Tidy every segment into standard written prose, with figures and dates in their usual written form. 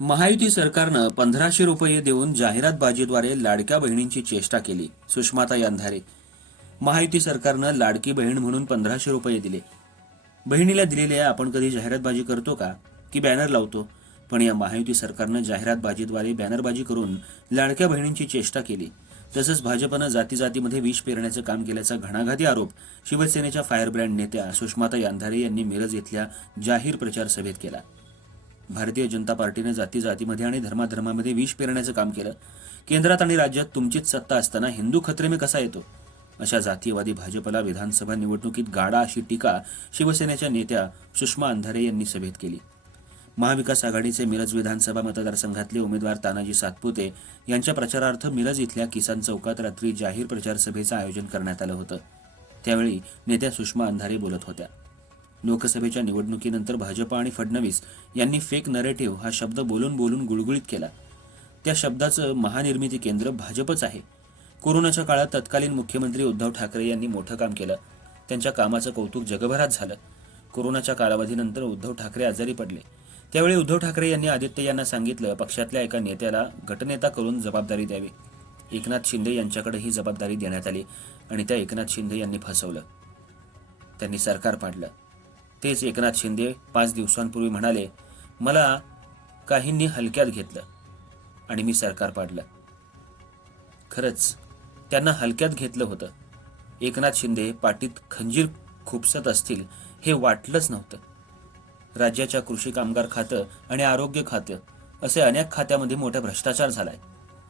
महायुती सरकारनं 1500 रुपये देऊन जाहिरातबाजीद्वारे लाडक्या बहिणींची चेष्टा केली. सुषमाताई अंधारे. महायुती सरकारनं लाडकी बहीण म्हणून 1500 रुपये दिले. बहिणीला दिलेल्या आपण कधी जाहिरातबाजी करतो का, की बॅनर लावतो? पण या महायुती सरकारनं जाहिरातबाजीद्वारे बॅनरबाजी करून लाडक्या बहिणींची चेष्टा केली. तसंच भाजपनं जातीजातीमध्ये विष पेरण्याचं काम केल्याचा घणाघाती आरोप शिवसेनेच्या फायरब्रँड नेत्या सुषमाताई अंधारे यांनी मिरज इथल्या जाहीर प्रचार सभेत केला. भारतीय जनता पार्टीने जातीजातीमध्ये आणि धर्माधर्मामध्ये विष पेरण्याचं काम केलं. केंद्रात आणि राज्यात तुमचीच सत्ता असताना हिंदू खतरे में कसा येतो? अशा जातीयवादी भाजपला विधानसभा निवडणुकीत गाडा अशी टीका शिवसेनेच्या नेत्या सुषमा अंधारे यांनी सभेत केली. महाविकास आघाडीचे मिरज विधानसभा मतदारसंघातले उमेदवार तानाजी सातपुते यांच्या प्रचारार्थ मिरज इथल्या किसान चौकात रात्री जाहीर प्रचार सभेचं आयोजन करण्यात आलं होतं. त्यावेळी नेत्या सुषमा अंधारे बोलत होत्या. लोकसभेच्या निवडणुकीनंतर भाजप आणि फडणवीस यांनी फेक नरेटिव्ह हा शब्द बोलून बोलून गुळगुळीत केला. त्या शब्दाचं महानिर्मिती केंद्र भाजपच आहे. कोरोनाच्या काळात तत्कालीन मुख्यमंत्री उद्धव ठाकरे यांनी मोठं काम केलं. त्यांच्या कामाचं कौतुक जगभरात झालं. कोरोनाच्या कालावधीनंतर उद्धव ठाकरे आजारी पडले. त्यावेळी उद्धव ठाकरे यांनी आदित्य यांना सांगितलं पक्षातल्या एका नेत्याला गटनेता करून जबाबदारी द्यावी. एकनाथ शिंदे यांच्याकडे ही जबाबदारी देण्यात आली आणि त्या एकनाथ शिंदे यांनी फसवलं. त्यांनी सरकार पाडलं. तेच एकनाथ शिंदे 5 दिवसांपूर्वी म्हणाले, मला काहींनी हलक्यात घेतलं आणि मी सरकार पाडलं. खरंच त्यांना हलक्यात घेतलं होतं. एकनाथ शिंदे पाटीत खंजीर खुपसत असतील हे वाटलंच नव्हतं. राज्याच्या कृषी कामगार खातं आणि आरोग्य खातं असे अनेक खात्यामध्ये मोठा भ्रष्टाचार झालाय,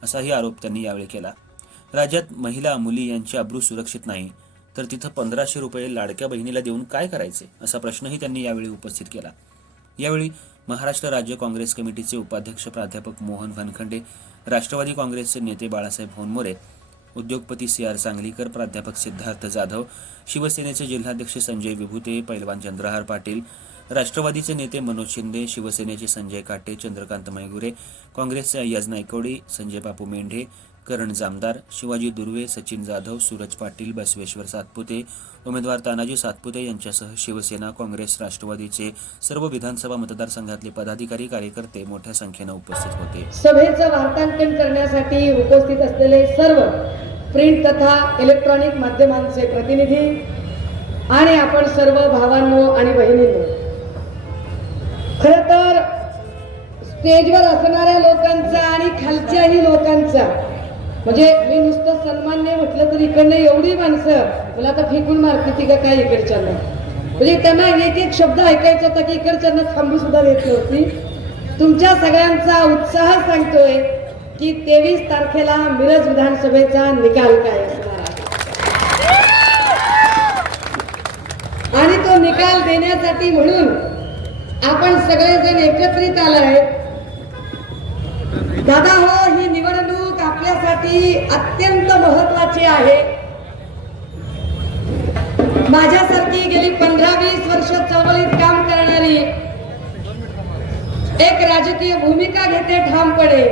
असाही आरोप त्यांनी यावेळी केला. राज्यात महिला मुली यांची अब्रू सुरक्षित नाही तर तिथं 1500 रुपये लाडक्या बहिणीला देऊन काय करायचे, असा प्रश्नही त्यांनी यावेळी उपस्थित केला. यावेळी महाराष्ट्र राज्य काँग्रेस कमिटीचे उपाध्यक्ष प्राध्यापक मोहन वनखंडे, राष्ट्रवादी काँग्रेसचे नेते बाळासाहेब होनमोरे, उद्योगपती CR सांगलीकर, प्राध्यापक सिद्धार्थ जाधव, शिवसेनेचे जिल्हाध्यक्ष संजय विभूते, पैलवान चंद्रहार पाटील, राष्ट्रवादीचे नेते मनोज शिंदे, शिवसेनेचे संजय काटे, चंद्रकांत मैगुरे, काँग्रेसचे अय्याज नायकवडी, संजय बापू मेंढे, करण जामदार, शिवाजी दुर्वे, सचिन जाधव, सूरज पाटील, बसवेश्वर सातपुते, उमेदवार तानाजी सातपुते यांच्यासह शिवसेना, काँग्रेस, राष्ट्रवादीचे सर्व विधानसभा मतदारसंघातले पदाधिकारी कार्यकर्ते मोठ्या संख्येनं उपस्थित होते. सभेचं वार्तांकन करण्यासाठी उपस्थित असलेले सर्व प्रिंट तथा इलेक्ट्रॉनिक माध्यमांचे प्रतिनिधी आणि आपण सर्व भावांनो आणि बहिणींनो, खरं तर स्टेजवर असणाऱ्या लोकांचा आणि खालच्याही लोकांचा, म्हणजे मी नुसतं सन्मान्य म्हटलं तर इकडनं एवढी माणसं मला आता फेकून मारते का काय इकडच्यांना, म्हणजे त्यांना एक एक शब्द ऐकायचा होता की इकडच्यांना थांबू सुद्धा देत नव्हती. तुमच्या सगळ्यांचा उत्साह सांगतोय की 23 तारखेला मिरज विधानसभेचा निकाल काय असणार आणि तो निकाल देण्यासाठी म्हणून आपण सगळेजण एकत्रित आलाय. दादा हो, ही निवडणूक आपल्यासाठी अत्यंत महत्वाची आहे. माझ्यासारखी गेली 15-20 वर्ष चळवळीत काम करणारी एक राजकीय भूमिका घेते ठामपणे,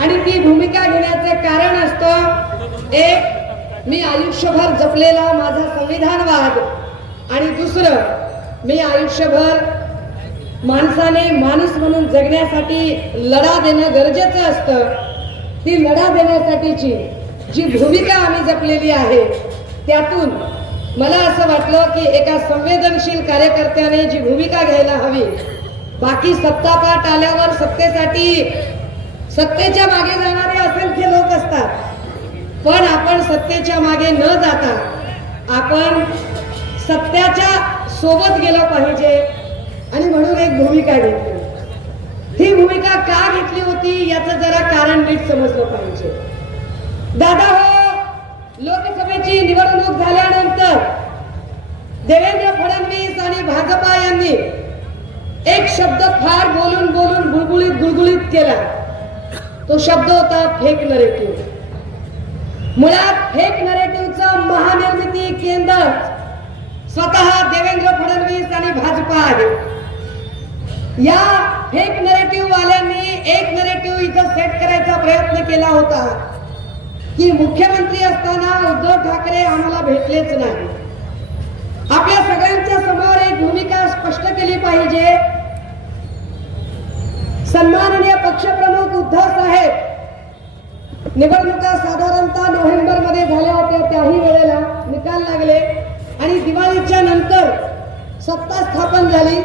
आणि ती भूमिका घेण्याचं कारण असतं, एक मी आयुष्यभर जपलेला माझा संविधानवाद, आणि दुसरं मी आयुष्यभर माणसाने माणूस म्हणून जगण्यासाठी लढा देणं गरजेचं असतं. ती लढा देण्यासाठीची जी भूमिका आम्ही जपलेली आहे, त्यातून मला असं वाटलं की एका संवेदनशील कार्यकर्त्याने जी भूमिका घ्यायला हवी. बाकी सत्तापाठ आल्यावर सत्तेच्या मागे जाणारे असंख्य लोक असतात, पण आपण सत्तेच्या मागे न जाता आपण सत्याच्या सोबत गेलं पाहिजे, आणि म्हणून एक भूमिका घेतली. ही भूमिका का घेतली होती याचं जरा कारण नीट समजलं पाहिजे. दादा हो, लोकसभेची निवडणूक झाल्यानंतर देवेंद्र फडणवीस आणि भाजपा यांनी एक शब्द फार बोलून बोलून गुळगुळीत केला. तो शब्द होता फेक नरेटिव्ह. मुळात फेक नरेटिव्हचं महानिर्मिती केंद्र स्वतः देवेंद्र फडणवीस आणि भाजपा आहे. या फेक नरेटिव्ह वाल्यांनी एक नरेटिव्ह इथं सेट करायचा प्रयत्न केला होता की मुख्यमंत्री असताना उद्धव ठाकरे आम्हाला भेटलेच नाही. आपल्या सगळ्यांच्या समोर एक भूमिका स्पष्ट केली पाहिजे. सन्माननीय पक्षप्रमुख उद्धव साहेब निवडणुका साधारणतः नोव्हेंबर मध्ये झाल्या होत्या, त्याही वेळेला निकाल लागले आणि दिवाळीच्या नंतर सत्ता स्थापन झाली.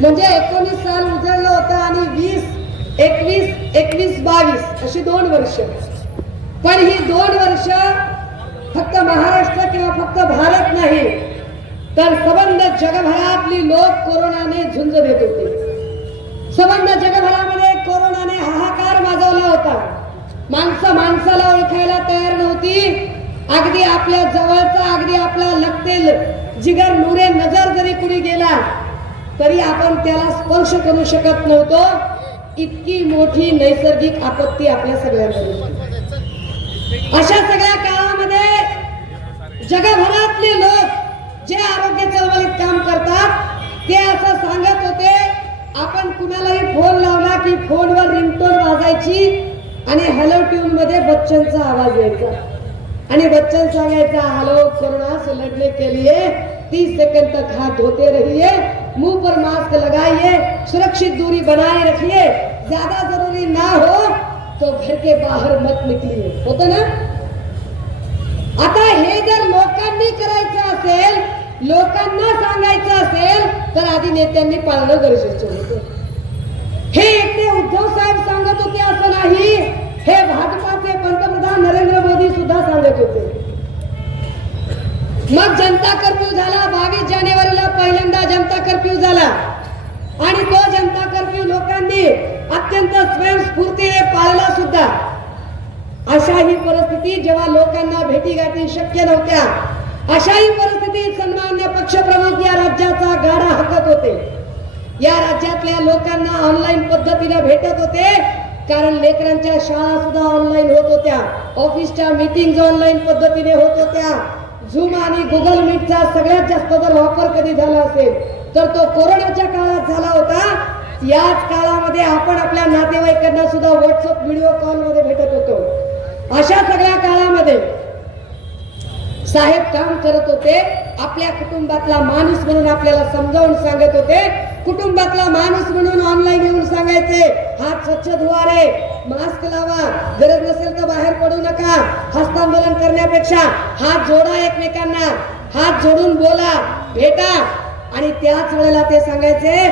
म्हणजे 19 साल उजळलं होतं आणि 20, 21, 22 अशी 2 वर्ष. पण ही 2 वर्ष फक्त महाराष्ट्र किंवा फक्त भारत नाही तर सबंध जगभरातली लोक कोरोनाने झुंज देत होते. सबंध जगभरामध्ये कोरोनाने हाहाकार माजवला होता. माणसं माणसाला ओळखायला तयार नव्हती. अगदी आपल्या जवळचा, अगदी आपला लगतेल जिगर नूरे नजर जरी कुणी गेला तरी आपण त्याला स्पर्श करू शकत नव्हतो. इतकी मोठी नैसर्गिक आपत्ती आपल्या सगळ्यांवर होती. अशा सगळ्या काळामध्ये जगभरातले लोक जे आरोग्य चळवळीत काम करतात ते असं सांगत होते, आपण कुणालाही फोन लावला की फोनवर रिंगटोन वाजायची आणि हॅलो ट्यून मध्ये बच्चनचा आवाज यायचा आणि बच्चन सांगायचा, हॅलो कोरोना से लड़ने के लिए 30 सेकंड तक हाथ धोते रहिए, मुंह पर मास्क लगाइए, सुरक्षित दूरी बनाए रखिए, ज्यादा जरूरी ना हो तो घर के बाहर मत निकलिए. होतं ना. आता हे जर लोकांनी करायचं असेल, लोकांना सांगायचं असेल तर आधी नेत्यांनी पाळणं गरजेचं होतं. हे एकटे उद्धव साहेब सांगत होते असं नाही, हे भाजपाचे पंतप्रधान नरेंद्र मोदी सुद्धा सांगत होते. मग जनता कर्फ्यू झाला. 22 जानेवारीला पहिल्यांदा जनता कर्फ्यू झाला आणि तो जनता कर्फ्यू लोकांनी अत्यंत स्वयंस्फूर्तीने पाळला सुद्धा. अशाही परिस्थिती जेव्हा लोकांना भेटीगाठी शक्य नव्हत्या, अशाही परिस्थितीत सन्मान्य पक्षप्रमुख या राज्याचा गाडा हाकत होते. या राज्यातल्या लोकांना ऑनलाईन पद्धतीने भेटत होते, कारण लेकरांच्या शाळा सुद्धा ऑनलाईन होत होत्या, ऑफिसच्या मीटिंग ऑनलाईन पद्धतीने होत होत्या. झूम आणि गुगल मीटचा सगळ्यात जास्त जर वापर कधी झाला असेल तर तो कोरोनाच्या काळात झाला होता. याच काळामध्ये आपण आपल्या नातेवाईकांना सुद्धा व्हॉट्सअप व्हिडिओ कॉल मध्ये भेटत होतो. अशा सगळ्या काळामध्ये साहेब काम करत होते. आपल्या कुटुंबातला माणूस म्हणून आपल्याला समजावून सांगत होते. कुटुंबातला माणूस म्हणून ऑनलाईन येऊन सांगायचे, हात स्वच्छ धुवा रे, मास्क लावा, गरज नसेल तर बाहेर पडू नका, हस्तांदोलन करण्यापेक्षा हात जोडा एकमेकांना, हात जोडून बोला, भेटा. आणि त्याच वेळेला ते सांगायचे,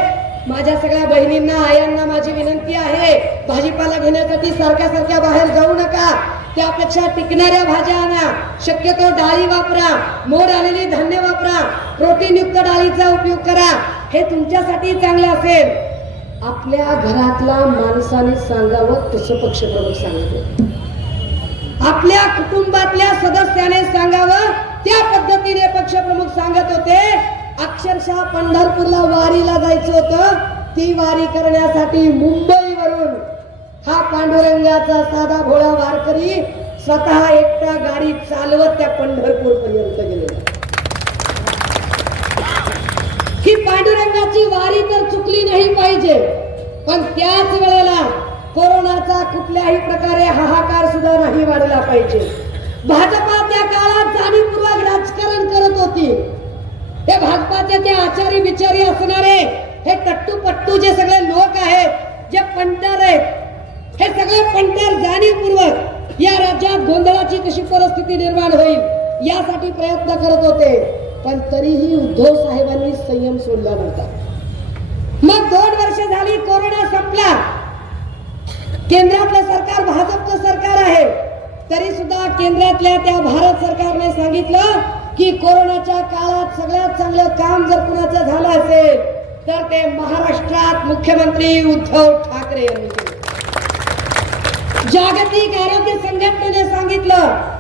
माझ्या सगळ्या बहिणींना, आयांना माझी विनंती आहे, भाजीपाला घेण्यासाठी सारख्या बाहेर जाऊ नका, त्यापेक्षा टिकणाऱ्या भाज्या आणा, शक्यतो डाळी वापरा, मोड आलेली धान्य वापरा, प्रोटीन युक्त डाळीचा उपयोग करा, हे तुमच्यासाठी चांगलं असेल. आपल्या घरातला माणसाने सांगावं तसं पक्षप्रमुख सांगत होते. आपल्या कुटुंबातल्या सदस्याने सांगावं त्या पद्धतीने पक्षप्रमुख सांगत होते. अक्षरशः पंढरपूरला वारीला जायचं होतं. ती वारी करण्यासाठी मुंबईवरून हा पांडुरंगाचा साधा भोळा वारकरी स्वतः एकटा गाडी चालवत त्या पंढरपूर पर्यंत गेलेला. ही पांडुरंगाची वारी तर चुकली नाही पाहिजे, पण त्याच वेळेला कोरोनाचा कुठल्याही प्रकारे हाहाकार सुद्धा नाही वाढला पाहिजे. भाजपा त्या काळात जाणीवपूर्वक राजकारण करत होती. त्या भाजपाचे ते आचारी बिचारी असणारे हे टट्टू जे सगळे लोक आहेत, जे पंटर आहेत, हे सगळे पंटर जाणीवपूर्वक या राज्यात गोंधळाची कशी परिस्थिती निर्माण होईल यासाठी प्रयत्न करत होते. पण तरीही उद्धव साहेबांनी संयम सोडला नव्हता. मग 2 वर्ष झाली, कोरोना संपला, केंद्रातलं सरकार भाजपचं सरकार आहे, तरी सुद्धा केंद्रातल्या त्या भारत सरकारने सांगितलं की कोरोनाच्या काळात सगळ्यात चांगलं काम जर कुणाचं झालं असेल तर ते महाराष्ट्रात मुख्यमंत्री उद्धव ठाकरे यांनी केलं. जागतिक आरोग्य संघटनेने सांगितलं